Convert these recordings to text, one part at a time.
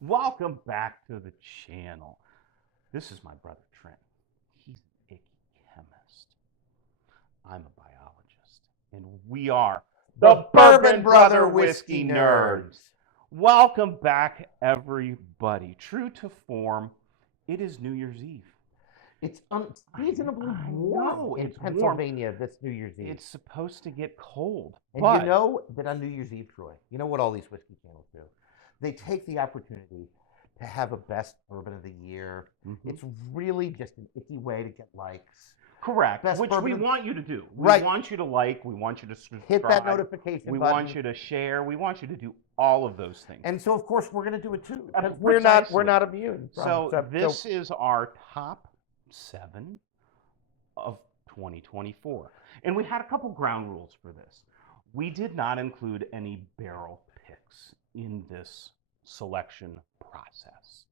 Welcome back to the channel. This is my brother Trent. He's an icky chemist. I'm a biologist. And we are the Bourbon Brother Whiskey Nerds. Welcome back, everybody. True to form, it is New Year's Eve. It's unseasonably I warm know, in it's Pennsylvania this New Year's Eve. It's supposed to get cold. And but you know that on New Year's Eve, Troy, you know what all these whiskey channels do? They take the opportunity to have a best bourbon of the year. It's really just an icky way to get likes. Correct, Best which bourbon we of- want you to do. Right. We want you to like, we want you to subscribe. Hit that notification We button. want you to share. We want you to do all of those things. And so, of course, we're going to do it too. Because Precisely. we're not immune. So this is our top 7 of 2024. And we had a couple ground rules for this. We did not include any barrel picks in this selection process.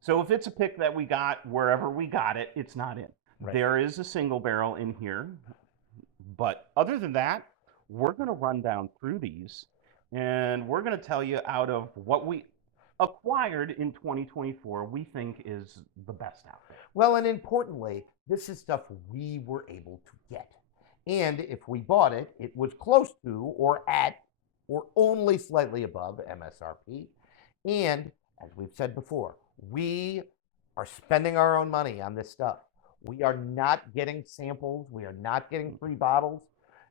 So if it's a pick that we got wherever we got it, it's not in. Right. There is a single barrel in here. But other than that, we're going to run down through these and we're going to tell you out of what we acquired in 2024 we think is the best out there. Well, and importantly, this is stuff we were able to get. And if we bought it, it was close to or at or only slightly above MSRP. And as we've said before, we are spending our own money on this stuff. We are not getting samples. We are not getting free bottles.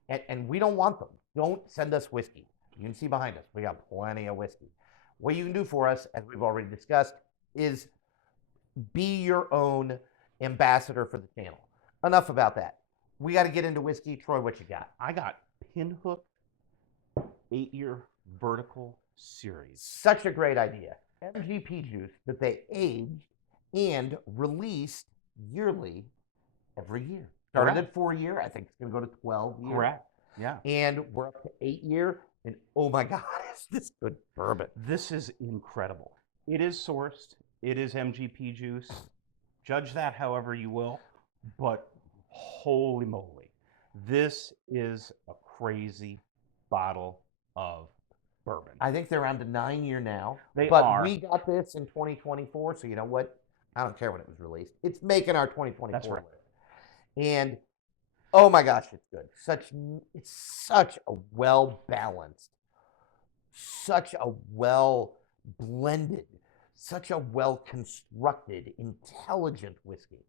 And we don't want them. Don't send us whiskey. You can see behind us, we got plenty of whiskey. What you can do for us, as we've already discussed, is be your own ambassador for the channel. Enough about that. We got to get into whiskey. Troy, what you got? I got Pinhook 8-year vertical series. Such a great idea. MGP juice that they aged and released yearly every year. Started Correct. at 4 year. I think it's going to go to 12 years. Correct. Yeah. And we're up to 8 year. And oh my God, is this good bourbon? This is incredible. It is sourced. It is MGP juice. Judge that however you will. But holy moly, this is a crazy bottle of bourbon. I think they're on to 9 year now. They but are. we got this in 2024. So you know what? I don't care when it was released. It's making our 2024 That's right. list. And oh my gosh, it's good. It's such a well balanced, such a well blended, such a well constructed, intelligent whiskey.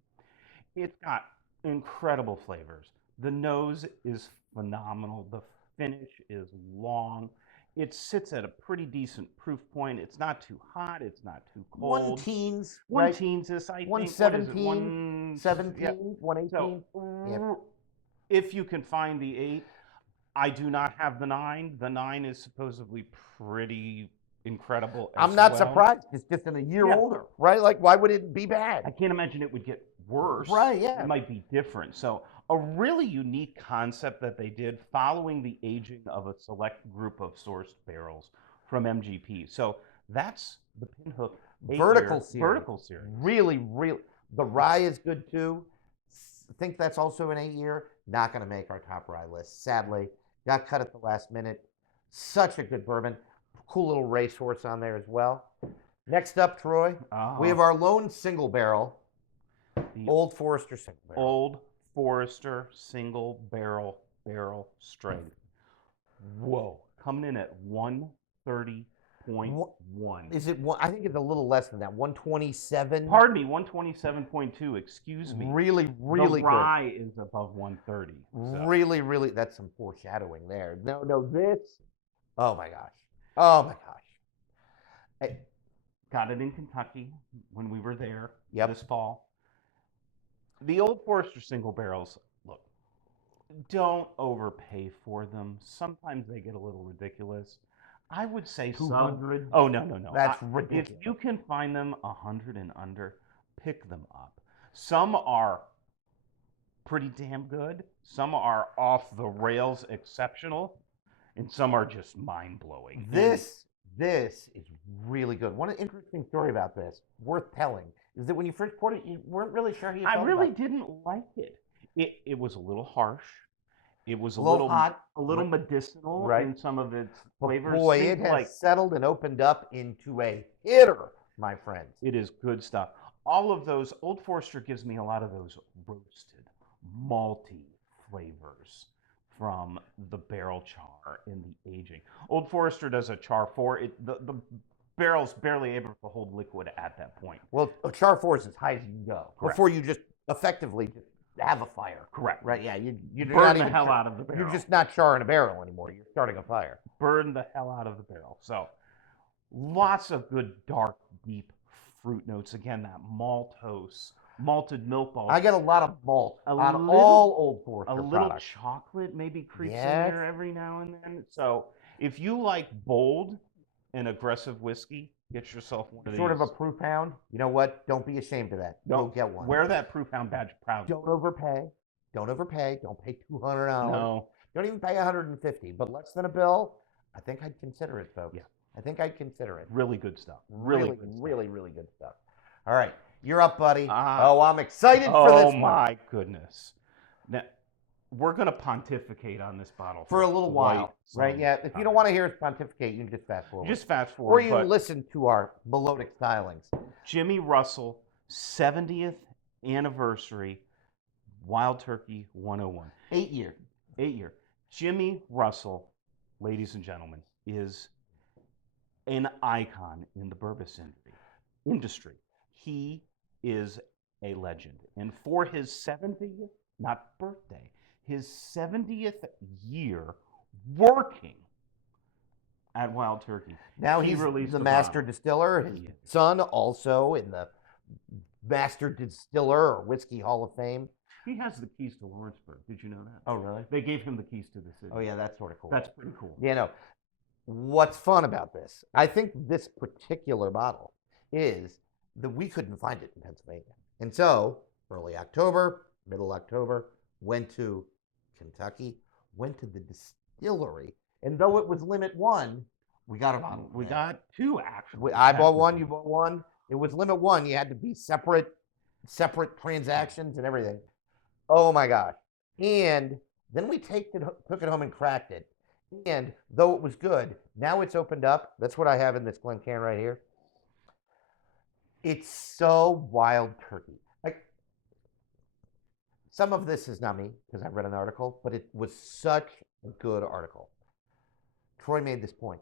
It's got incredible flavors. The nose is phenomenal. The finish is long. It sits at a pretty decent proof point. It's not too hot. It's not too cold. 1 teens, One right? teens is, I think, 117, 17, yeah. 118. So, if you can find the 8, I do not have the 9. The 9 is supposedly pretty incredible. I'm as not well. surprised. It's just in a year Yeah. older, right? Like, why would it be I bad? can't imagine it would get worse. Right, yeah. It might be different. So a really unique concept that they did following the aging of a select group of sourced barrels from MGP. So that's the Pinhook 8-year Vertical series. Really, really. The rye is good too. I think that's also an 8 year. Not going to make our top rye list, sadly. Got cut at the last minute. Such a good bourbon. Cool little racehorse on there as well. Next up, Troy, we have our lone single barrel, the Old Forester single barrel. Old Forester single barrel strength. Whoa. Coming in at 130.1. Is it one? I think it's a little less than that. 127. Pardon me, 127.2. Excuse me. Really, really the rye is above 130. good. So. Really, really. That's some foreshadowing there. No, this. Oh my gosh. Oh my gosh. Got it in Kentucky when we were there Yep. this fall. The Old Forester single barrels, look, don't overpay for them. Sometimes they get a little ridiculous. I would say 200. Oh, no. That's If ridiculous. you can find them 100 and under, pick them up. Some are pretty damn good. Some are off the rails exceptional. And some are just mind-blowing. This is really good. One interesting story about this, worth telling, is that when you first poured it, you weren't really sure how you felt I really about it. didn't like it. It was a little harsh. It was a little hot, a little medicinal right? in some of its But flavors. boy, Think it has like settled and opened up into a hitter, my friends. it is good stuff. All of those, Old Forester gives me a lot of those roasted, malty flavors from the barrel char in the aging. Old Forester does a char 4. The barrel's barely able to hold liquid at that point. Well, a char 4 is as high as you can go Correct. before you just effectively just have a fire. Correct. Right? Yeah, you're Burn not the even hell out of the barrel. You're just not charring a barrel anymore. You're starting a fire. Burn the hell out of the barrel. So lots of good dark, deep fruit notes. Again, that maltose, malted milk balls. I get a lot of malt A on little- all Old Forester A little products. chocolate maybe creeps in Yes. there every now and then. So if you like bold and aggressive whiskey, get yourself one of Sort these. of a proof hound. You know what? Don't be ashamed of that. Go get one. Wear that proof hound badge proudly. Don't overpay. Don't overpay. Don't pay $200. No. Don't even pay $150, but less than a bill. I think I'd consider it, folks. Yeah. I think I'd consider it. Really good stuff. Really, Really good stuff. really good stuff. All right, you're up, buddy. Ah. Oh, I'm excited for this Oh one. my goodness. Now, we're going to pontificate on this bottle For a little while, quite right? some Yeah. If you time. don't want to hear us pontificate, you can just fast forward. Just fast or forward. you but listen to our melodic stylings. Jimmy Russell, 70th anniversary, Wild Turkey 101. 8 years. 8 year. Jimmy Russell, ladies and gentlemen, is an icon in the bourbon industry. He is a legend. And for his 70th, not birthday, his 70th year working at Wild Turkey. Now He he's released the a master bottle. distiller. His Yeah. son also in the Master Distiller or Whiskey Hall of Fame. He has the keys to Lawrenceburg. Did you know that? Oh, really? They gave him the keys to the city. Oh, yeah, that's sort of cool. That's pretty cool. You know, what's fun about this? I think this particular bottle is that we couldn't find it in Pennsylvania. And so, early October, middle October, went to Kentucky, went to the distillery, and though it was limit one, we got a bottle. We got two, actually. I bought one, you bought one. It was limit one. You had to be separate transactions and everything. Oh my gosh. And then we took it home and cracked it. And though it was good, now it's opened up. That's what I have in this Glencairn right here. It's so Wild Turkey. Like, some of this is not me because I read an article, but it was such a good article. Troy made this point.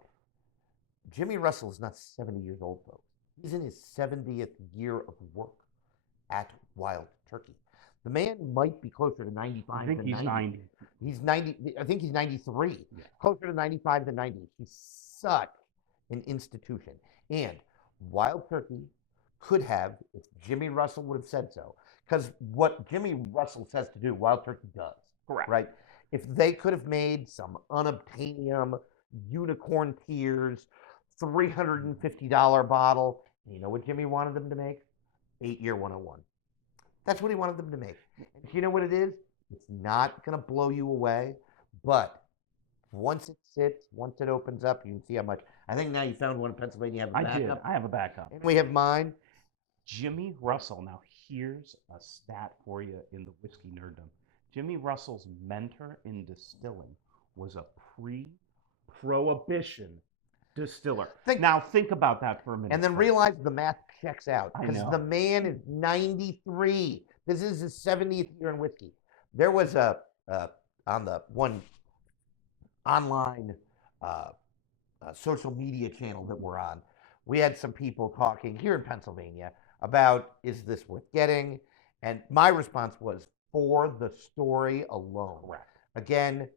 Jimmy Russell is not 70 years old, folks. He's in his 70th year of work at Wild Turkey. The man might be closer to 95 I think than he's 90. He's 90. I think he's 93. Yeah. Closer to 95 than 90. He's such an institution. And Wild Turkey could have, if Jimmy Russell would have said so, because what Jimmy Russell says to do, Wild Turkey does. Correct. Right? If they could have made some unobtainium unicorn tears, $350 bottle, and you know what Jimmy wanted them to make? 8-year 101. That's what he wanted them to make. And you know what it is? It's not going to blow you away, but once it sits, once it opens up, you can see how much. I think now you found one in Pennsylvania. You have a I did. backup. I have a backup. And we have mine. Jimmy Russell. Now, here's a stat for you in the whiskey nerddom. Jimmy Russell's mentor in distilling was a pre-prohibition distiller. Now, think about that for a minute. And then folks. realize the math checks out. I Because know. the man is 93. This is his 70th year in whiskey. There was a on the one online social media channel that we're on, we had some people talking here in Pennsylvania about, is this worth getting? And my response was, for the story alone. Correct. Again,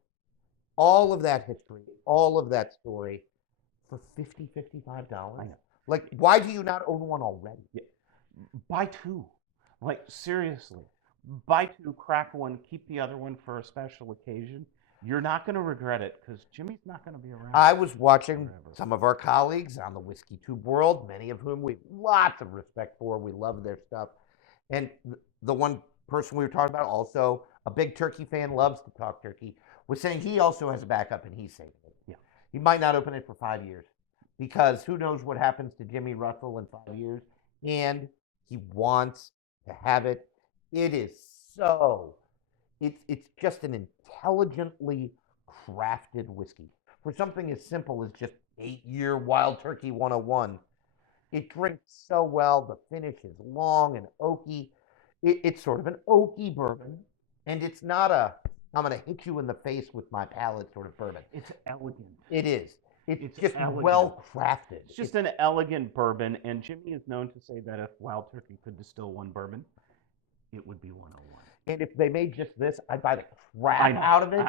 all of that history, all of that story for $50, $55. I know. Like, why do you not own one already? Yeah. Buy two. Like, seriously. Buy two, crack one, keep the other one for a special occasion. You're not going to regret it because Jimmy's not going to be around. I was watching forever. some of our colleagues on the Whiskey Tube world, many of whom we have lots of respect for. We love their stuff. And the one person we were talking about, also a big turkey fan, loves to talk turkey, was saying he also has a backup and he's saving it. Yeah. He might not open it for 5 years because who knows what happens to Jimmy Russell in 5 years. And he wants to have it. It is so It's just an intelligently crafted whiskey. For something as simple as just 8-year Wild Turkey 101, it drinks so well. The finish is long and oaky. It's sort of an oaky bourbon, and it's not a I'm going to hit you in the face with my palate sort of bourbon. It's elegant. It is. It's just elegant. well crafted. It's just an elegant bourbon, and Jimmy is known to say that if Wild Turkey could distill one bourbon, it would be 101. And if they made just this, I'd buy the crap out of it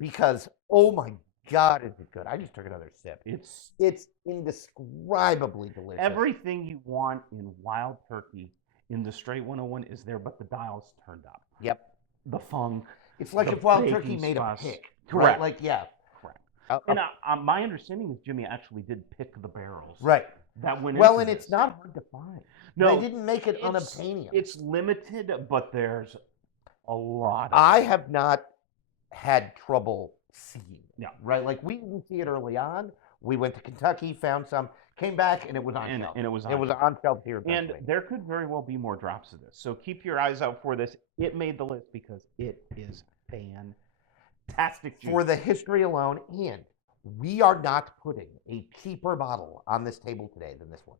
because, oh my God, is it good? I just took another sip. It's indescribably delicious. Everything you want in Wild Turkey in the straight 101 is there, but the dial's turned up. Yep. The funk. It's like if Wild Turkey made a pick. Correct. Right? Like, yeah. Correct. And my understanding is Jimmy actually did pick the barrels. Right. That went well, into and this. It's not hard to find. No. They didn't make it unobtainium. It's limited, but there's a lot of I have not had trouble seeing it. Yeah. Right? Like, we didn't see it early on. We went to Kentucky, found some, came back, and it was on shelf. And it was on shelf here. And there could very well be more drops of this. So keep your eyes out for this. It made the list because it is fantastic juice. For the history alone, and we are not putting a cheaper bottle on this table today than this one.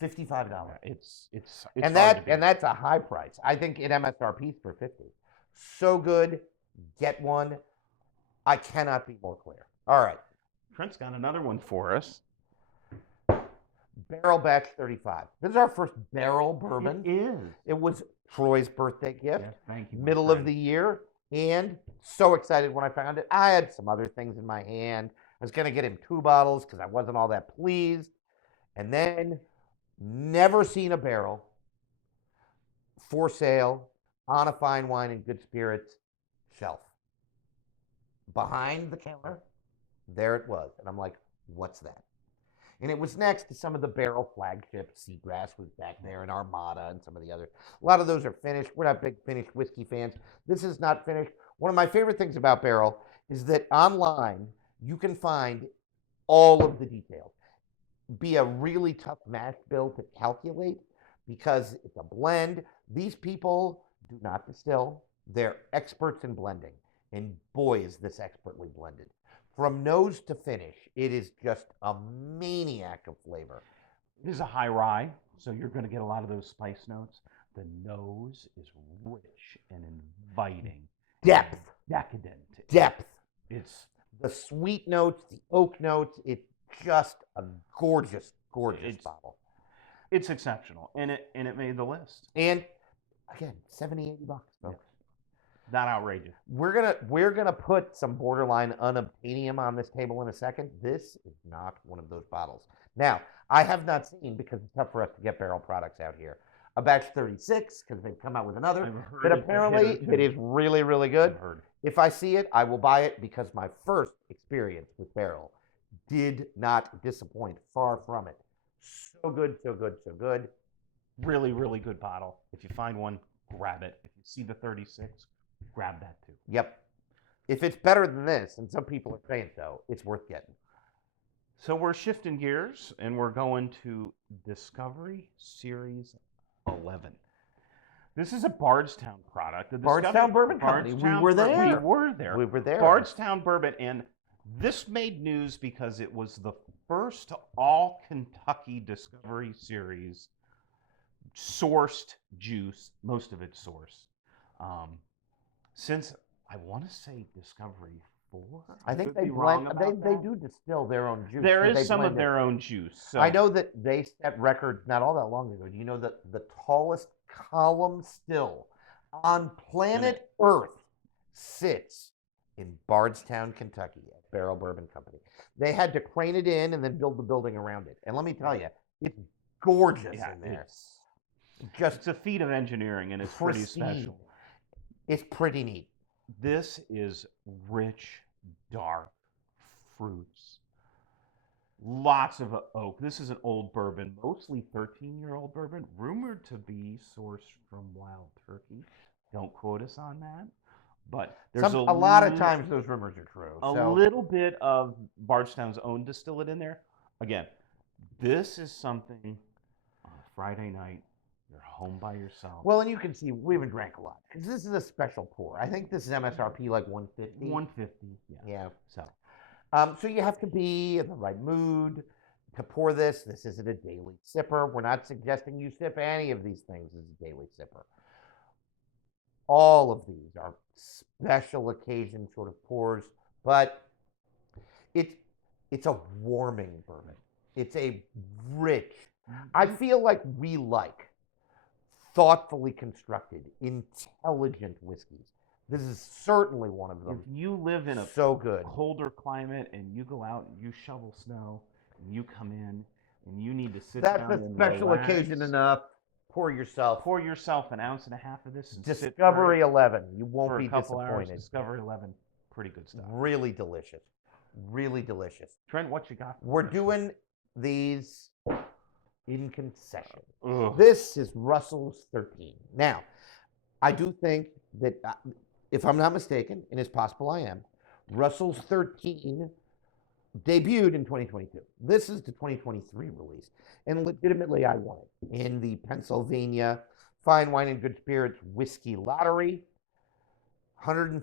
$55. It's and that's a high price. I think it MSRP's for $50. So good. Get one. I cannot be more clear. All right. Trent's got another one for us. Barrel Batch 35. This is our first barrel bourbon. It is. It was Troy's birthday gift. Yes, thank you. Middle of the year. And so excited when I found it. I had some other things in my hand. I was going to get him 2 bottles because I wasn't all that pleased. And then never seen a barrel for sale on a fine wine and good spirits shelf. Behind the counter, there it was. And I'm like, what's that? And it was next to some of the barrel flagships. Seagrass was back there, and Armada, and some of the others. A lot of those are finished. We're not big finished whiskey fans. This is not finished. One of my favorite things about Barrel is that online, you can find all of the details. Be a really tough mash bill to calculate because it's a blend. These people do not distill. They're experts in blending. And boy, is this expertly blended. From nose to finish, it is just a maniac of flavor. It is a high rye, so you're going to get a lot of those spice notes. The nose is rich and inviting. Depth. Decadent. Depth. It's the sweet notes, the oak notes. It's just a gorgeous, gorgeous bottle. It's exceptional, and it made the list. And again, $70, $80, folks. Yeah. Not outrageous. We're gonna put some borderline unobtainium on this table in a second. This is not one of those bottles. Now, I have not seen, because it's tough for us to get barrel products out here, a batch 36 because they've come out with another. But apparently, it is really, really good. If I see it, I will buy it because my first experience with barrel did not disappoint. Far from it. So good, so good, so good. Really, really good bottle. If you find one, grab it. If you see the 36, grab that too. Yep. If it's better than this, and some people are saying so, it's worth getting. So we're shifting gears, and we're going to Discovery Series 11. This is a Bardstown product. The Bardstown Bourbon Company. We were there. We were there. We were there. Bardstown Bourbon, and this made news because it was the first all Kentucky Discovery Series sourced juice, most of it sourced, since I want to say Discovery 4. I think they blend. They do distill their own juice. There is some of their own juice. So. I know that they set records not all that long ago. Do you know that the tallest column still on planet Earth sits in Bardstown, Kentucky, at Barrel Bourbon Company? They had to crane it in and then build the building around it. And let me tell you, it's gorgeous in there. It's a feat of engineering, and it's pretty special. It's pretty neat. This is rich, dark fruits. Lots of oak. This is an old bourbon, mostly 13-year-old bourbon, rumored to be sourced from Wild Turkey. Don't quote us on that. But there's a lot of times those rumors are true. A little bit of Bardstown's own distillate in there. Again, this is something on a Friday night You're home by yourself. Well, and you can see we haven't drank a lot because this is a special pour. I think this is MSRP like 150. 150. Yeah. Yeah. So So you have to be in the right mood to pour this. This isn't a daily sipper. We're not suggesting you sip any of these things as a daily sipper. All of these are special occasion sort of pours, but it's a warming bourbon. It's a rich. I feel like we like thoughtfully constructed, intelligent whiskeys. This is certainly one of them. if you live in a So good. colder climate and you go out and you shovel snow and you come in and you need to sit That's down a and special relax, occasion enough. Pour yourself. pour yourself an ounce and a half of this and sit Discovery for 11. You it won't for be a couple hours. disappointed. Discovery 11, pretty good stuff. Really delicious. Really delicious. Trent, what you got? We're doing these in concession. Ugh. This is Russell's 13. Now, I do think that, if I'm not mistaken, and it's possible I am, Russell's 13 debuted in 2022. This is the 2023 release. And legitimately, I won it in the Pennsylvania Fine Wine and Good Spirits Whiskey Lottery. $150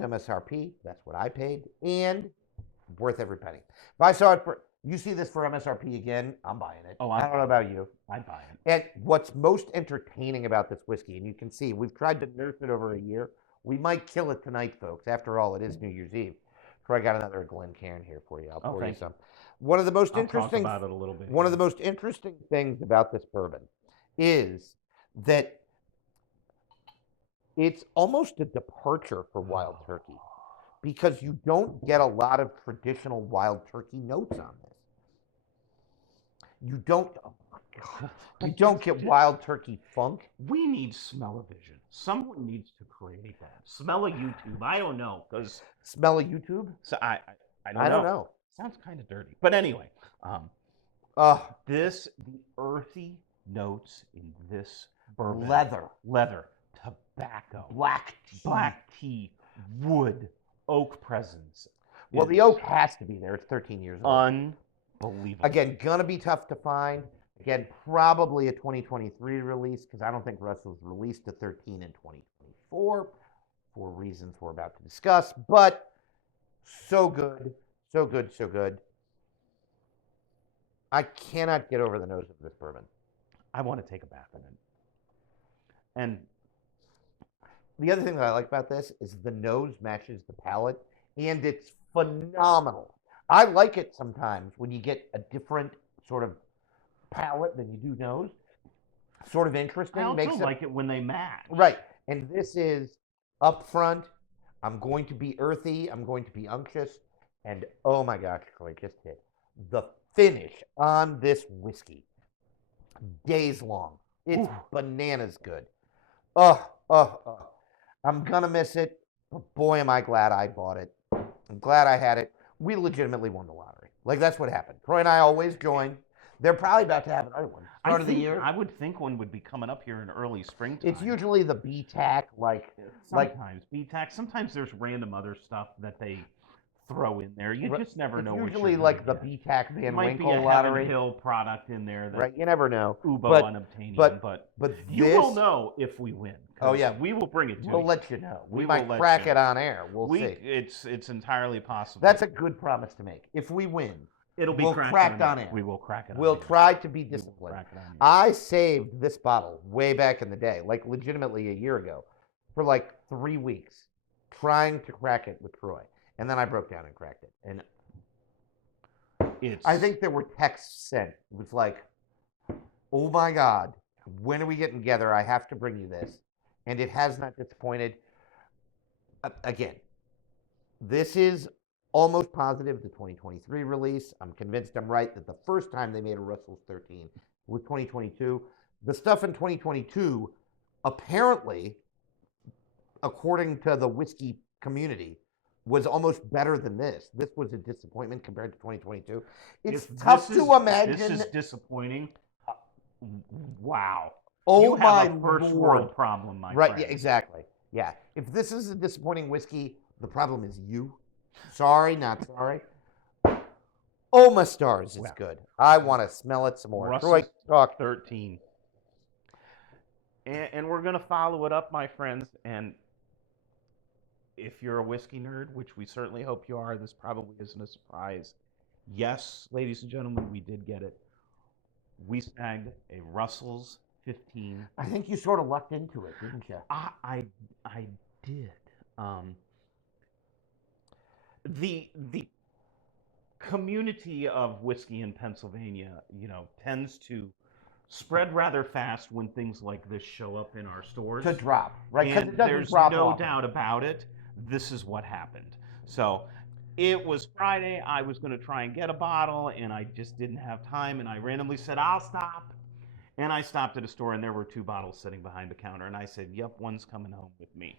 MSRP. That's what I paid. And worth every penny. If I saw it you see this for MSRP again, I'm buying it. Oh, I don't know about you. I'd buy it. And what's most entertaining about this whiskey, and you can see we've tried to nurse it over a year. We might kill it tonight, folks. After all, it is New Year's Eve. So I got another Glencairn here for you. I'll pour you thank you. some. One of the most I'll interesting talk about it a little bit. one of the most interesting things about this bourbon is that it's almost a departure for Wild Turkey because you don't get a lot of traditional Wild Turkey notes on this. You don't. Oh my God! You don't get Wild Turkey funk. We need smell-o-vision. Someone needs to create that. Smell a YouTube. I don't know, because Smell of YouTube? so I I don't know. Sounds kind of dirty, but anyway, Uh, the earthy notes in this bourbon, leather, tobacco, black tea. wood, oak presence. Well, the oak has to be there. It's 13 years old. Unbelievable. Again, gonna be tough to find. Again, probably a 2023 release because I don't think Russell's released a 13 in 2024 for reasons we're about to discuss. But so good, so good, so good. I cannot get over the nose of this bourbon. I want to take a bath in it. And The other thing that I like about this is the nose matches the palate, and it's phenomenal. I like it sometimes when you get a different sort of palate than you do nose. Sort of interesting. I also makes like it when they match. Right. And this is up front. I'm going to be earthy. I'm going to be unctuous. And oh my gosh, Troy, just hit. The finish on this whiskey, days long. It's bananas good. Oh. I'm going to miss it, but boy, am I glad I bought it. I'm glad I had it. We legitimately won the lottery. Like, that's what happened. Troy and I always join. They're probably about to have another one. Start of the year. I would think one would be coming up here in early springtime. It's usually the BTAC, sometimes BTAC. Sometimes there's random other stuff that they throw in there. You just never know. It's what usually you're like the gonna get. BTAC It Van might be Winkle a lottery. Heaven Hill product in there. That Right, you never know. Ubo But- unobtainium, but you this, will know if we win. Oh, yeah. we will bring it to we'll you. let you know. We We might will let crack you it on air. We'll see. It's entirely possible. That's a good promise to make. If we win, It'll be we'll cracked crack on air. We will crack it. we'll on air. try to be We will disciplined. crack it on air. I saved this bottle way back in the day, like legitimately a year ago, for like 3 weeks, trying to crack it with Troy. And then I broke down and cracked it. And I think there were texts sent. It was like, oh my God, when are we getting together? I have to bring you this. And it has not disappointed. Again, this is almost positive the 2023 release. I'm convinced I'm right that the first time they made a Russell's 13 was 2022. The stuff in 2022, apparently, according to the whiskey community, was almost better than this. This was a disappointment compared to 2022. It's tough to imagine. This is disappointing. Wow. Oh You my have a first Lord. world problem, my Right, friend. yeah, exactly. Yeah. If this is a disappointing whiskey, the problem is you. Sorry, not sorry. Oh, my stars is Well, good. I want to smell it some more. Russell's Troy, talk. 13. And we're going to follow it up, my friends. And if you're a whiskey nerd, which we certainly hope you are, this probably isn't a surprise. Yes, ladies and gentlemen, we did get it. We snagged a Russell's 15. I think you sort of lucked into it, didn't you? I did. The community of whiskey in Pennsylvania, tends to spread rather fast when things like this show up in our stores. To drop, right? Because And it doesn't there's drop no often. doubt about it. This is what happened. So it was Friday. I was going to try and get a bottle, and I just didn't have time. And I randomly said, I'll stop. And I stopped at a store, and there were 2 bottles sitting behind the counter. And I said, yep, one's coming home with me.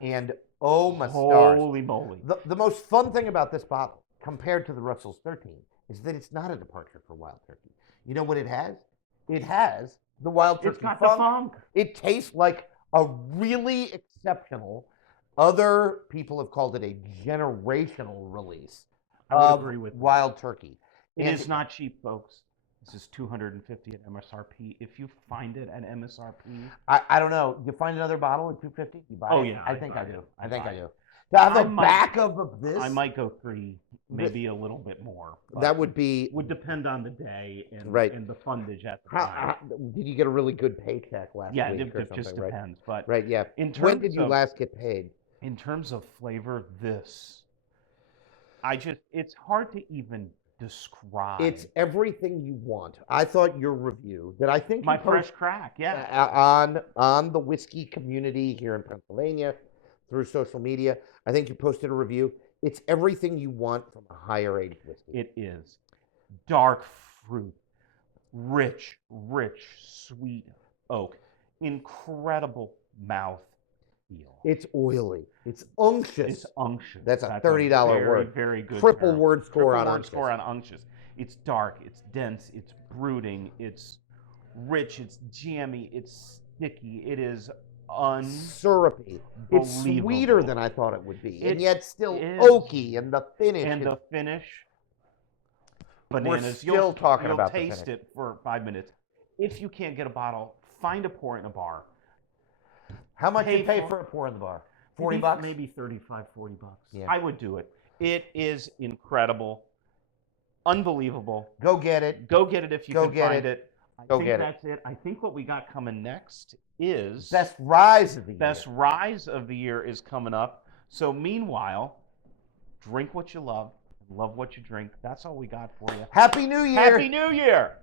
And oh my stars. Holy moly. The most fun thing about this bottle, compared to the Russell's 13, is that it's not a departure for Wild Turkey. You know what it has? It has the Wild Turkey It's got funk. the funk. It tastes like a really exceptional, other people have called it a generational release I would of agree with that. Wild Turkey. It And is not cheap, folks. This is $250 at MSRP. If you find it at MSRP, I don't know. You find another bottle at $250? You buy Oh, it? yeah, I I think buy I it. do. I I think buy I it. do. To have I the might- back of this, I might go 3, maybe a little bit more. but that would be. would depend on the day and, Right. and the fundage at the How, time. did you get a really good paycheck last Yeah, week or it just something? Right. depends. But Right. Yeah. in terms When did you of, last get paid? in terms of flavor, it's hard to even describe. It's everything you want. I thought your review that I think my you fresh posted, crack, yeah. on the whiskey community here in Pennsylvania through social media. I think you posted a review. It's everything you want from a higher aged whiskey. It is dark fruit, rich, sweet oak, incredible mouth feel. It's oily. It's unctuous. It's unctuous. That's a That's $30 very, word. Very good. Triple term. word score Triple on word unctuous. score on unctuous. It's dark. It's dense. It's brooding. It's rich. It's jammy. It's sticky. It is Syrupy. It's sweeter unbelievable. than I thought it would be, and It yet still is. oaky. And the finish. And is- the finish, We're bananas. still talking you'll about the taste finish. it for 5 minutes. If you can't get a bottle, find a pour in a bar. How much pay you pay for- for a pour in the bar? 40 Maybe- bucks. Maybe 35, 40 bucks. Yeah. I would do it. It is incredible, unbelievable. Go get it. Go get it if you Go can get find it. it. I Go think get it. that's it. I think what we got coming next is Best rise of the Best year. Rise of the Year is coming up. So meanwhile, drink what you love, love what you drink. That's all we got for you. Happy New Year. Happy New Year!